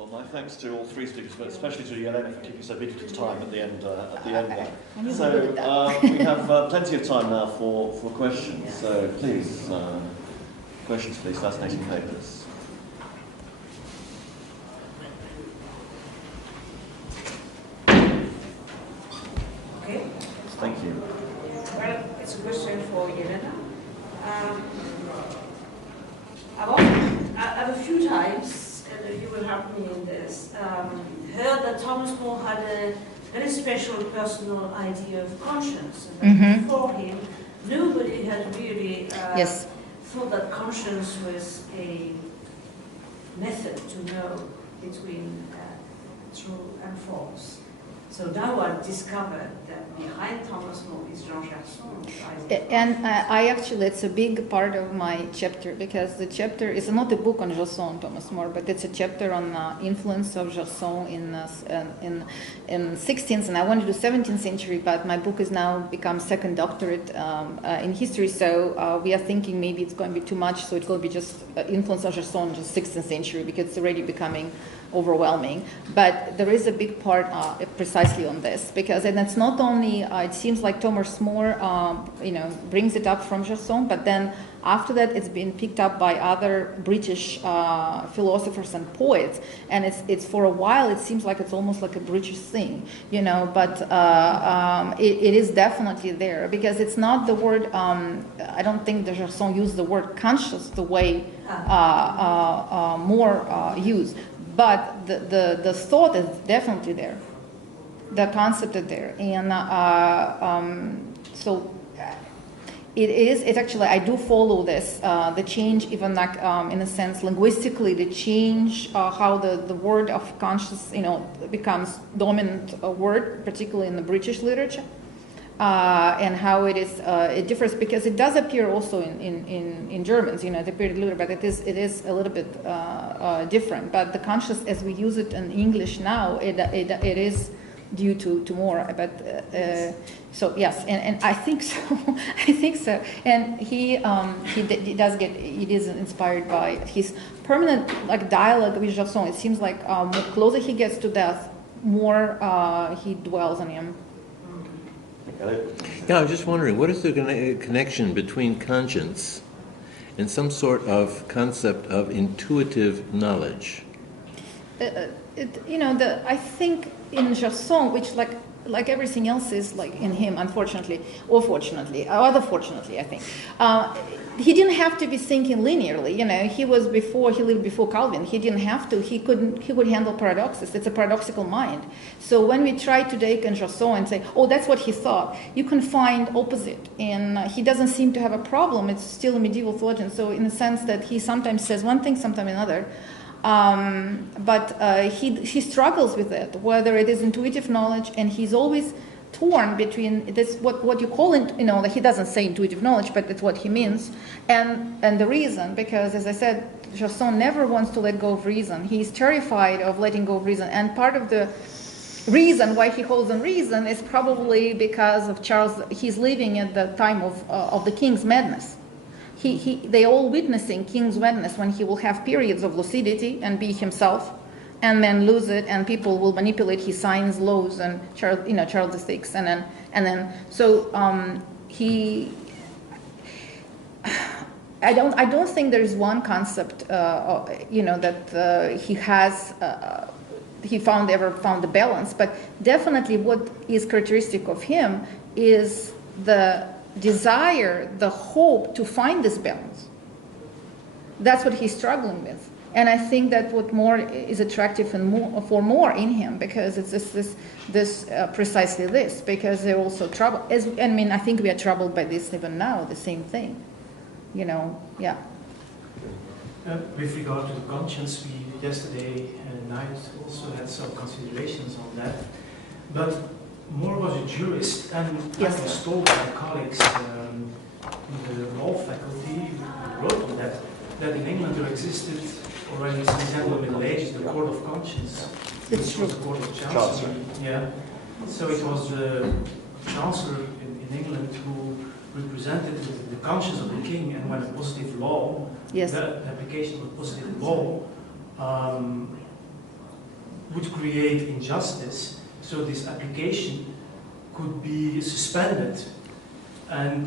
Well, my thanks to all three speakers, but especially to Jelena for keeping so big to time at the end. So we have plenty of time now for questions. So please, questions for these fascinating papers. Okay. Thank you. Well, it's a question for Jelena. I've a few times, and you will help me in this, heard that Thomas More had a very special personal idea of conscience. And before him, nobody had really thought that conscience was a method to know between true and false. So now I've discovered that behind Thomas More is Jean Gerson. And I actually, it's a big part of my chapter, because the chapter is not a book on Gerson, Thomas More, but it's a chapter on influence of Gerson in 16th, and I wanted to do 17th century, but my book is now become second doctorate in history, so we are thinking maybe it's going to be too much, so it will be just influence of Gerson, just 16th century, because it's already becoming overwhelming. But there is a big part precisely on this, because and it's not only it seems like Thomas More brings it up from Gerson, but then after that it's been picked up by other British philosophers and poets, and it's for a while it seems like it's almost like a British thing, but it is definitely there, because it's not the word I don't think that Gerson used the word conscious the way More used. But the thought is definitely there. The concept is there. And so it's actually, I do follow this, the change, even like in a sense, linguistically, the change, how the word of conscious, becomes dominant word, particularly in the British literature. And how it is, it differs, because it does appear also in Germans, it appeared later, but it is a little bit different. But the conscious, as we use it in English now, it is due to More. But so yes, and I think so. I think so. And he is inspired by his permanent dialogue with Gerson. It seems like the closer he gets to death, more he dwells on him. Yeah, I was just wondering, what is the connection between conscience and some sort of concept of intuitive knowledge? I think in Gerson, which like everything else is like in him, unfortunately, or fortunately, or other fortunately, I think. He didn't have to be thinking linearly. He lived before Calvin. He didn't have to. He could handle paradoxes. It's a paradoxical mind. So when we try to take in Gerson and say, oh, that's what he thought, you can find opposite. And he doesn't seem to have a problem. It's still a medieval theologian. So in the sense that he sometimes says one thing, sometimes another. But he struggles with it, whether it is intuitive knowledge, and he's always torn between this what you call it, that he doesn't say intuitive knowledge, but it's what he means, and the reason, because as I said, Gerson never wants to let go of reason. He's terrified of letting go of reason, and part of the reason why he holds on reason is probably because of Charles. He's living at the time of the king's madness. They all witnessing king's madness, when he will have periods of lucidity and be himself, and then lose it, and people will manipulate his signs, laws, and Charles VI, and then so I don't think there is one concept that he has. He ever found the balance, but definitely what is characteristic of him is the desire, the hope to find this balance. That's what he's struggling with. And I think that what More is attractive for More in him, because it's this precisely this, because they're also troubled. I think we are troubled by this even now, the same thing. Yeah. With regard to the conscience, we yesterday night also had some considerations on that. But More was a jurist, and I was told by colleagues in the law faculty who wrote on that in England there existed already since the Middle Ages the Court of Conscience, which was the Court of Chancery. Yeah. So it was the Chancellor in England who represented the conscience of the king, and when a positive law, the application of a positive law, would create injustice, so this application could be suspended. And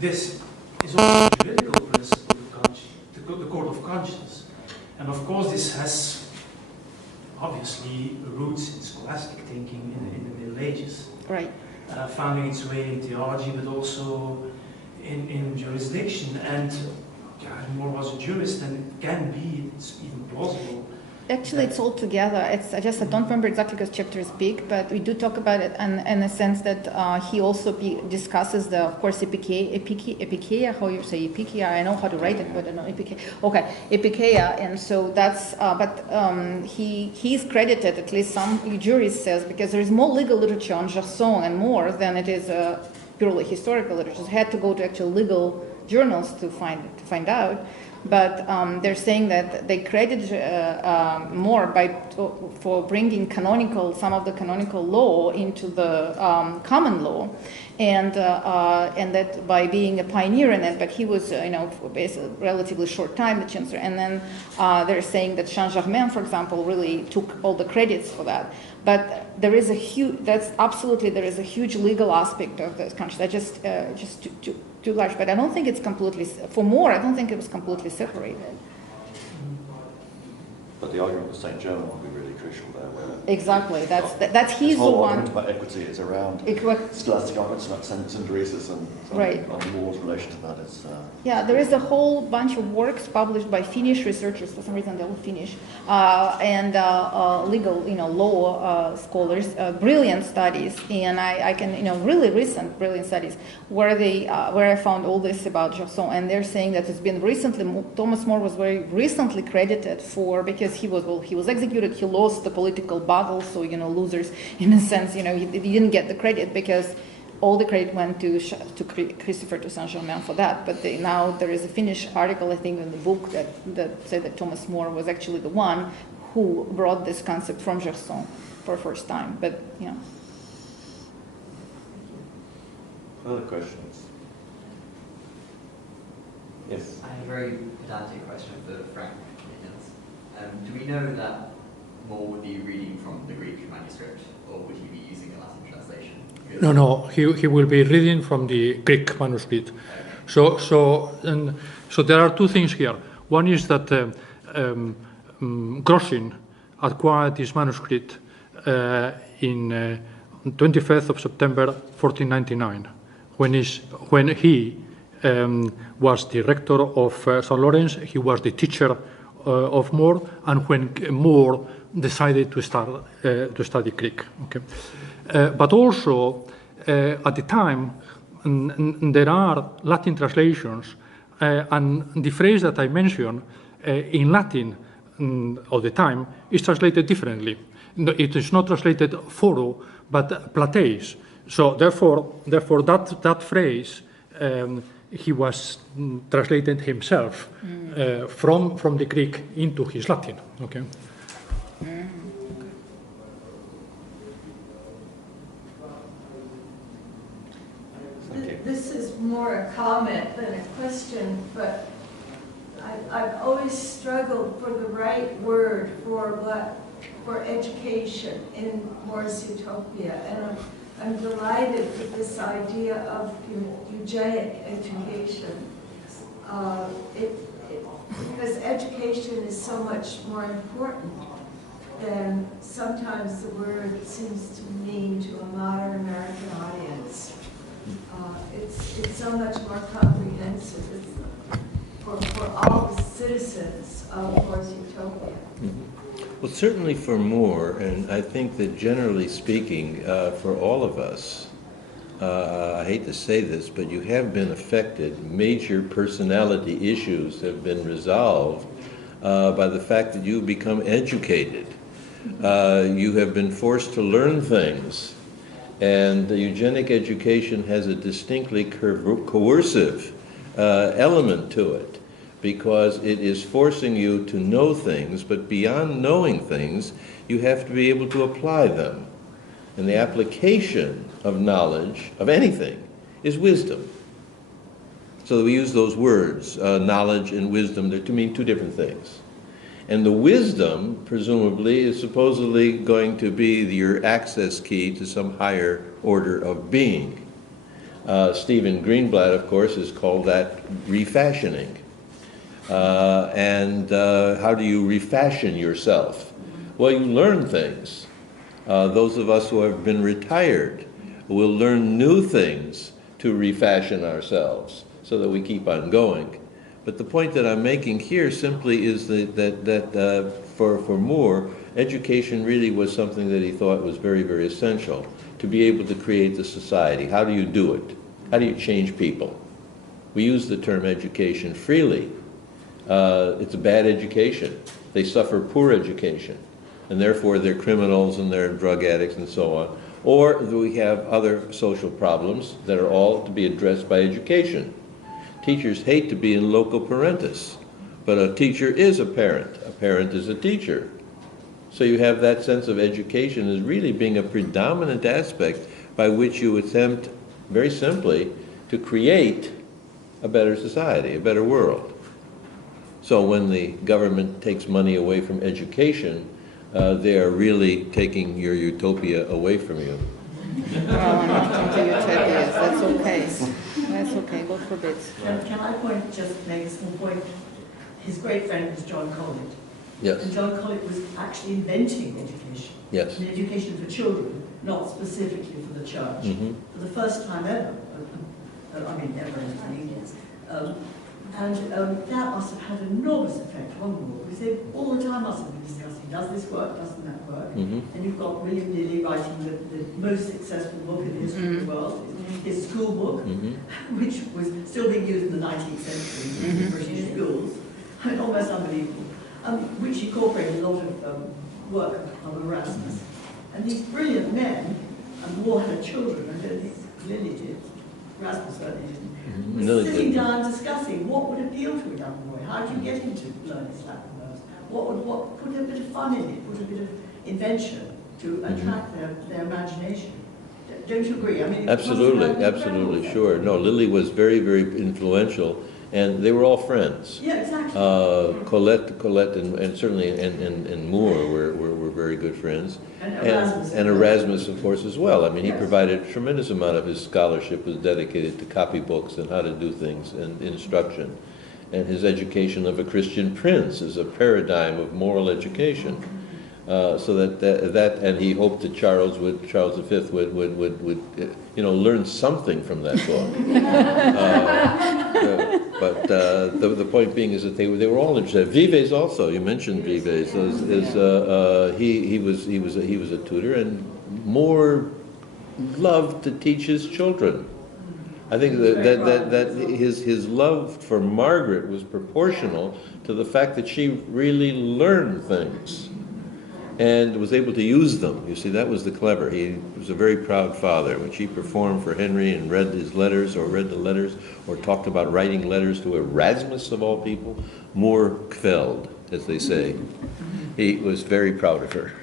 this is also a juridical principle of conscience, the court of conscience. And of course this has obviously roots in scholastic thinking in the Middle Ages. Right. Finding its way in theology, but also in jurisdiction. And Moore was a jurist, and it can be, it's even plausible. Actually, it's all together. I don't remember exactly because chapter is big, but we do talk about it in a sense that he also discusses of course, epikeia, how you say epikeia. I know how to write it, but I don't know epikeia. Okay, epikeia, and so that's. He's credited, at least some jurists says, because there is more legal literature on Gerson and Moore than it is purely historical literature. So had to go to actual legal journals to find out. But they're saying that they credited Moore for bringing some of the canonical law into the common law, and that by being a pioneer in it. But he was, for basically relatively short time, the chancellor. And then they're saying that Saint-Germain, for example, really took all the credits for that. But there is a huge legal aspect of this country. That just too large. But I don't think it's completely, for Moore, I don't think it was completely separated. But the argument with St. German will be really crucial there. Where exactly. He's the the whole one. argument about equity is around scholastic arguments about synderesis and right. on Moore's relation to that. Yeah, there is a whole bunch of works published by Finnish researchers. For some reason, they're all Finnish, and legal, law scholars. Brilliant studies, and I can, really recent brilliant studies where I found all this about Gerson, and they're saying that it's been recently. Thomas More was very recently credited because he was executed. He lost the political battle, so losers in a sense. He didn't get the credit because all the credit went to Christopher de Saint-Germain for that. But now there is a Finnish article, I think, in the book that said that Thomas More was actually the one who brought this concept from Gerson for the first time. But Further questions? Yes. I have a very pedantic question for Frank. Do we know that More would be reading from the Greek manuscript, or would he be using a Latin translation? No. He will be reading from the Greek manuscript. Okay. So there are two things here. One is that Grossin acquired this manuscript in 25th of September 1499, when he was the rector of St. Lawrence. He was the teacher of More, and when More decided to study Greek. Okay, but also at the time there are Latin translations, and the phrase that I mentioned in Latin all the time is translated differently. It is not translated foro, but plateis. So therefore that phrase. He was translated himself from the Greek into his Latin. Okay. This is more a comment than a question, but I've always struggled for the right word for education in Moore's Utopia, and I'm delighted with this idea of eugenic education. Because education is so much more important than sometimes the word seems to mean to a modern American audience. It's so much more comprehensive for all the citizens of Moore's Utopia. Well, certainly for Moore, and I think that generally speaking, for all of us, I hate to say this, but you have been affected. Major personality issues have been resolved by the fact that you become educated. You have been forced to learn things, and the eugenic education has a distinctly coercive element to it, because it is forcing you to know things, but beyond knowing things, you have to be able to apply them. And the application of knowledge, of anything, is wisdom. So we use those words, knowledge and wisdom, to mean two different things. And the wisdom, presumably, is supposedly going to be your access key to some higher order of being. Stephen Greenblatt, of course, has called that refashioning. How do you refashion yourself? Well, you learn things. Those of us who have been retired will learn new things to refashion ourselves so that we keep on going. But the point that I'm making here simply is that for Moore, education really was something that he thought was very, very essential to be able to create the society. How do you do it? How do you change people? We use the term education freely. It's a bad education. They suffer poor education, and therefore they're criminals and they're drug addicts and so on. Or we have other social problems that are all to be addressed by education. Teachers hate to be in loco parentis, but a teacher is a parent is a teacher. So you have that sense of education as really being a predominant aspect by which you attempt, very simply, to create a better society, a better world. So when the government takes money away from education, they are really taking your utopia away from you. Well, I'm not into utopias. That's okay. That's okay. God forbid. Can I make a small point? His great friend was John Collett. Yes. And John Collett was actually inventing education. Yes. And education for children, not specifically for the church. Mm-hmm. For the first time ever. Ever in years. That must have had an enormous effect on the world, because they all the time must have been discussing, does this work, doesn't that work? Mm-hmm. And you've got William Lilly writing the most successful book in the history of the world, his school book, which was still being used in the 19th century in British schools. I mean, almost unbelievable. Which incorporated a lot of work of Erasmus. And these brilliant men, and Moore had children, I don't think Lilly did, Erasmus certainly didn't, was sitting down discussing what would appeal to a young boy. How do you get him to learn his Latin verbs? What put a bit of fun in it, put a bit of invention to attract their imagination. Don't you agree? I mean, absolutely, sure. No, Lilly was very, very influential, and they were all friends. Yeah, exactly. Colette, and certainly and Moore were very good friends. And Erasmus, of course, as well. I mean, he provided a tremendous amount of his scholarship was dedicated to copybooks and how to do things and instruction. And his education of a Christian prince is a paradigm of moral education. So that and he hoped that Charles V would learn something from that book. But the point being is that they were all interested. Vives also, you mentioned Vives. He was a tutor, and Moore loved to teach his children. I think that his love for Margaret was proportional to the fact that she really learned things and was able to use them. You see, that was the clever. He was a very proud father. When she performed for Henry and read his letters, or read the letters, or talked about writing letters to Erasmus of all people, Moore kveld, as they say. He was very proud of her.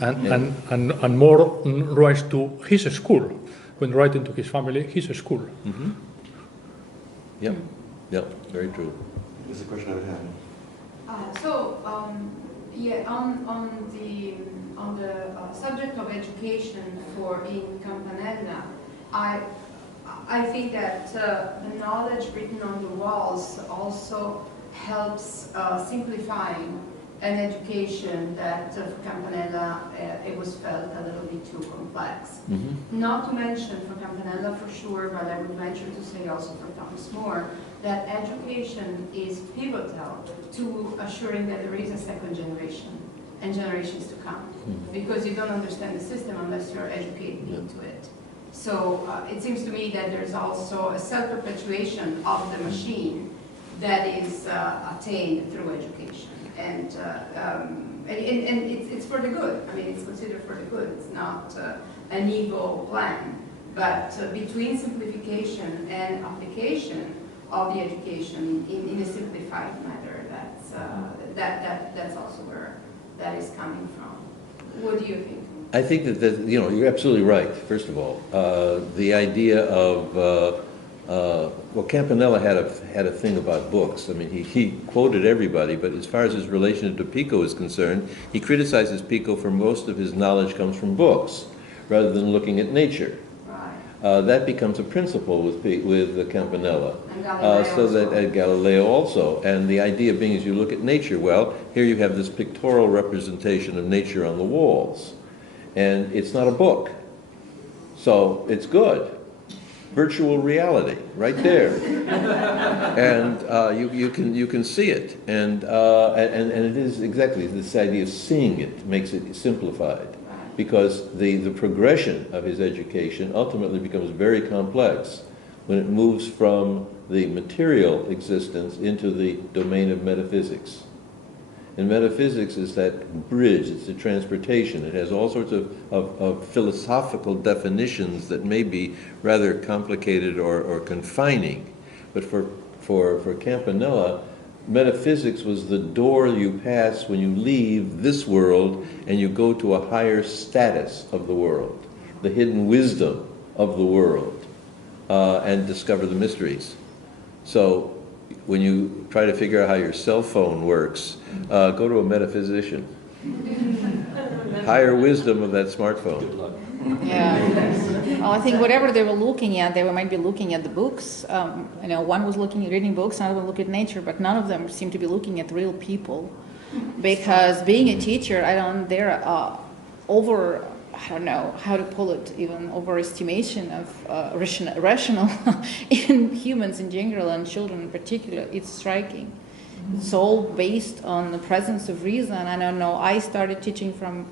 And Moore writes to his school, when writing to his family, his school. Mm-hmm. Yep, very true. There's a question over here. On the subject of education in Campanella, I think that the knowledge written on the walls also helps simplifying an education that for Campanella it was felt a little bit too complex. Mm-hmm. Not to mention for Campanella for sure, but I would venture to say also for Thomas More, that education is pivotal to assuring that there is a second generation and generations to come. Mm-hmm. Because you don't understand the system unless you're educated into it. So it seems to me that there's also a self-perpetuation of the machine that is attained through education. And it's for the good. I mean, it's considered for the good. It's not an evil plan. But between simplification and application of the education in a simplified manner, that's also where that is coming from. What do you think? I think that you're absolutely right. First of all, the idea of well, Campanella had a thing about books. I mean, he quoted everybody, but as far as his relation to Pico is concerned, he criticizes Pico for most of his knowledge comes from books, rather than looking at nature. That becomes a principle with Campanella. So that Galileo also. And the idea being is you look at nature, well, here you have this pictorial representation of nature on the walls. And it's not a book. So it's good. Virtual reality, right there. And you can see it. And it is exactly this idea of seeing it makes it simplified. Because the progression of his education ultimately becomes very complex when it moves from the material existence into the domain of metaphysics. And metaphysics is that bridge, it's the transportation. It has all sorts of philosophical definitions that may be rather complicated or confining. But for Campanella, metaphysics was the door you pass when you leave this world and you go to a higher status of the world, the hidden wisdom of the world, and discover the mysteries. So when you try to figure out how your cell phone works, go to a metaphysician. Higher wisdom of that smartphone. Yeah. Well, I think whatever they were looking at, they might be looking at the books. One was reading books, another one looked at nature, but none of them seem to be looking at real people. Because being a teacher, they're I don't know how to pull it, even overestimation of rational in humans in general and children in particular. It's striking. It's all based on the presence of reason. I don't know. I started teaching from,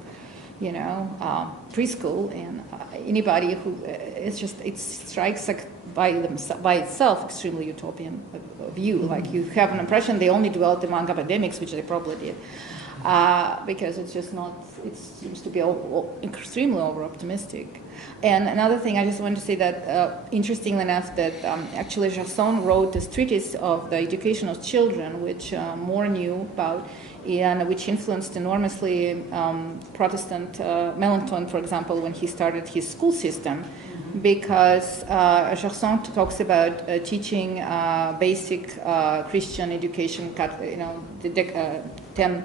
preschool, and anybody who it strikes like by itself extremely utopian view. Like you have an impression they only dwelt among academics, which they probably did. Because it's just not, it seems to be extremely over-optimistic. And another thing, I just want to say that, interestingly enough, that actually Gerson wrote this treatise of the education of children, which Moore knew about, and which influenced enormously Protestant Melanchthon, for example, when he started his school system, because Gerson talks about teaching basic Christian education, the 10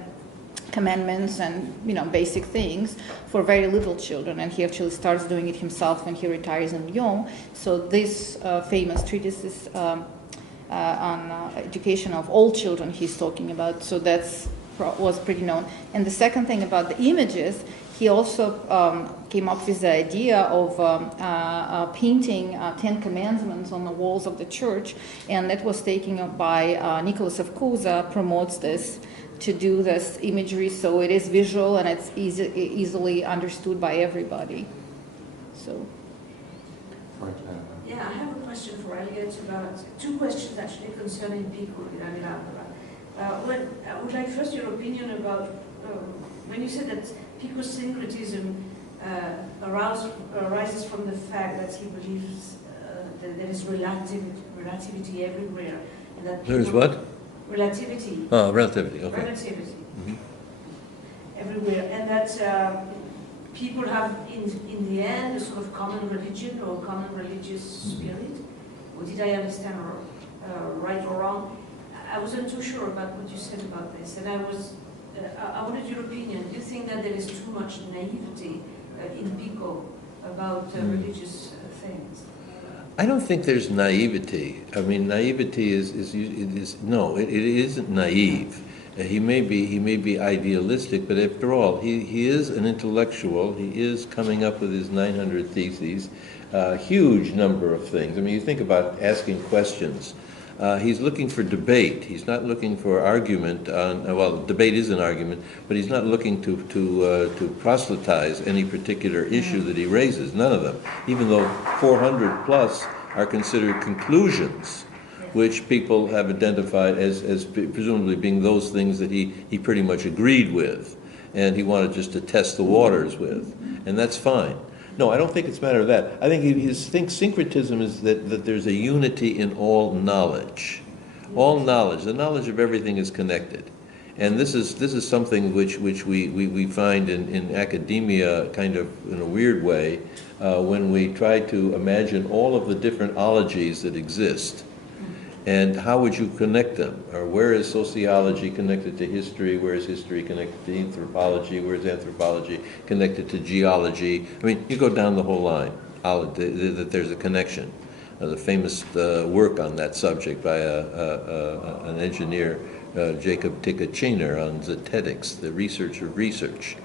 commandments and basic things for very little children, and he actually starts doing it himself when he retires in Lyon. So this famous treatise is on education of all children he's talking about. So that's was pretty known. And the second thing about the images, he also came up with the idea of painting 10 commandments on the walls of the church, and that was taken up by Nicholas of Cusa, promotes this, to do this imagery so it is visual and it's easily understood by everybody. So. Yeah, I have a question for Elliot about two questions actually concerning Pico. I would like first your opinion about when you said that Pico's syncretism arises from the fact that he believes that there is relativity everywhere. And that there is what? Relativity. Oh, relativity, okay. Relativity. Mm-hmm. Everywhere. And that people have, in the end, a sort of common religion or common religious spirit. Or did I understand right or wrong? I wasn't too sure about what you said about this. And I wanted your opinion. Do you think that there is too much naivety in Pico about religious things? I don't think there's naivety. I mean, naivety no, it isn't naive. He may be idealistic, but after all, he is an intellectual. He is coming up with his 900 theses, huge number of things. I mean, you think about asking questions. He's looking for debate. He's not looking for argument on, well, debate is an argument, but he's not looking to proselytize any particular issue that he raises, none of them, even though 400 plus are considered conclusions, which people have identified as presumably being those things that he pretty much agreed with, and he wanted just to test the waters with, and that's fine. No, I don't think it's a matter of that. I think his syncretism is that there's a unity in all knowledge. All knowledge, the knowledge of everything is connected. And this is something which we find in academia kind of in a weird way when we try to imagine all of the different ologies that exist. And how would you connect them? Or where is sociology connected to history? Where is history connected to anthropology? Where is anthropology connected to geology? I mean, you go down the whole line, that there's a connection. The famous work on that subject by an engineer, Jacob Tikachiner, on Zetetics, the research of research.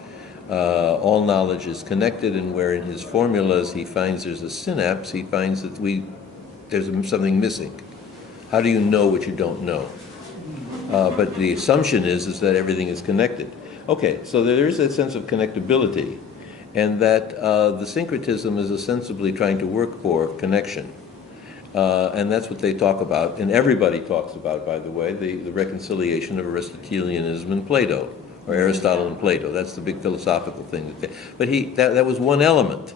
All knowledge is connected, and where in his formulas he finds there's a synapse, he finds that there's something missing. How do you know what you don't know? But the assumption is that everything is connected. Okay, so there is that sense of connectability, and that the syncretism is ostensibly trying to work for connection. And that's what they talk about, and everybody talks about, by the way, the reconciliation of Aristotelianism and Plato, or Aristotle and Plato. That's the big philosophical thing. But that was one element.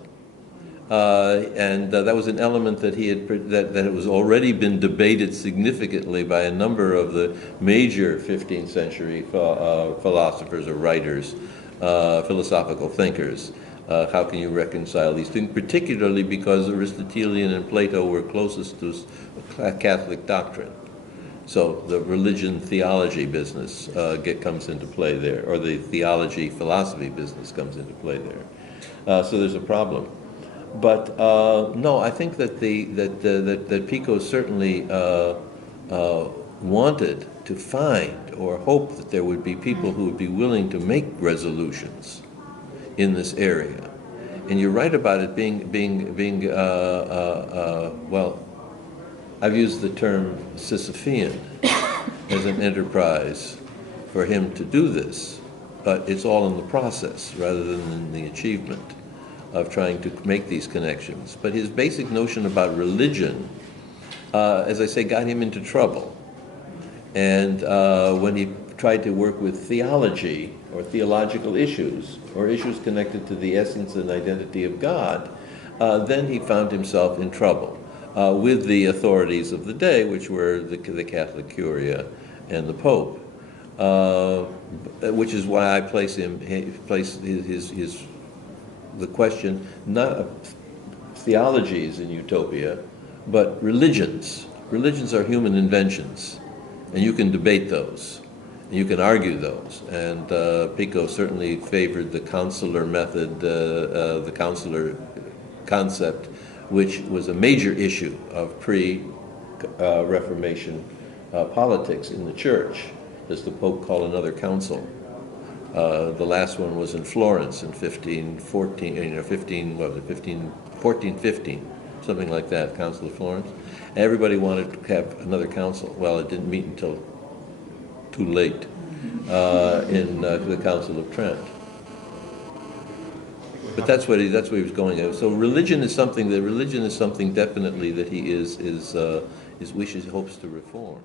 And that was an element that that it was already been debated significantly by a number of the major 15th century philosophers or writers, philosophical thinkers. How can you reconcile these things, particularly because Aristotelian and Plato were closest to Catholic doctrine. So the religion theology business comes into play there, or the theology philosophy business comes into play there. So there's a problem. But no, I think that that Pico certainly wanted to find or hope that there would be people who would be willing to make resolutions in this area. And you're right about it being well, I've used the term Sisyphean as an enterprise for him to do this, but it's all in the process rather than in the achievement of trying to make these connections. But his basic notion about religion, as I say, got him into trouble. And when he tried to work with theology or theological issues or issues connected to the essence and identity of God, then he found himself in trouble with the authorities of the day, which were the Catholic Curia and the Pope, which is why I place the question not of theologies in utopia, but religions. Religions are human inventions, and you can debate those, and you can argue those. And Pico certainly favored the counselor method, the counselor concept, which was a major issue of pre-Reformation politics in the church. Does the Pope call another council? The last one was in Florence in 1415, something like that, Council of Florence. And everybody wanted to have another council. Well, it didn't meet until too late in the Council of Trent. But that's what he was going at. So religion is something definitely that he wishes, hopes to reform.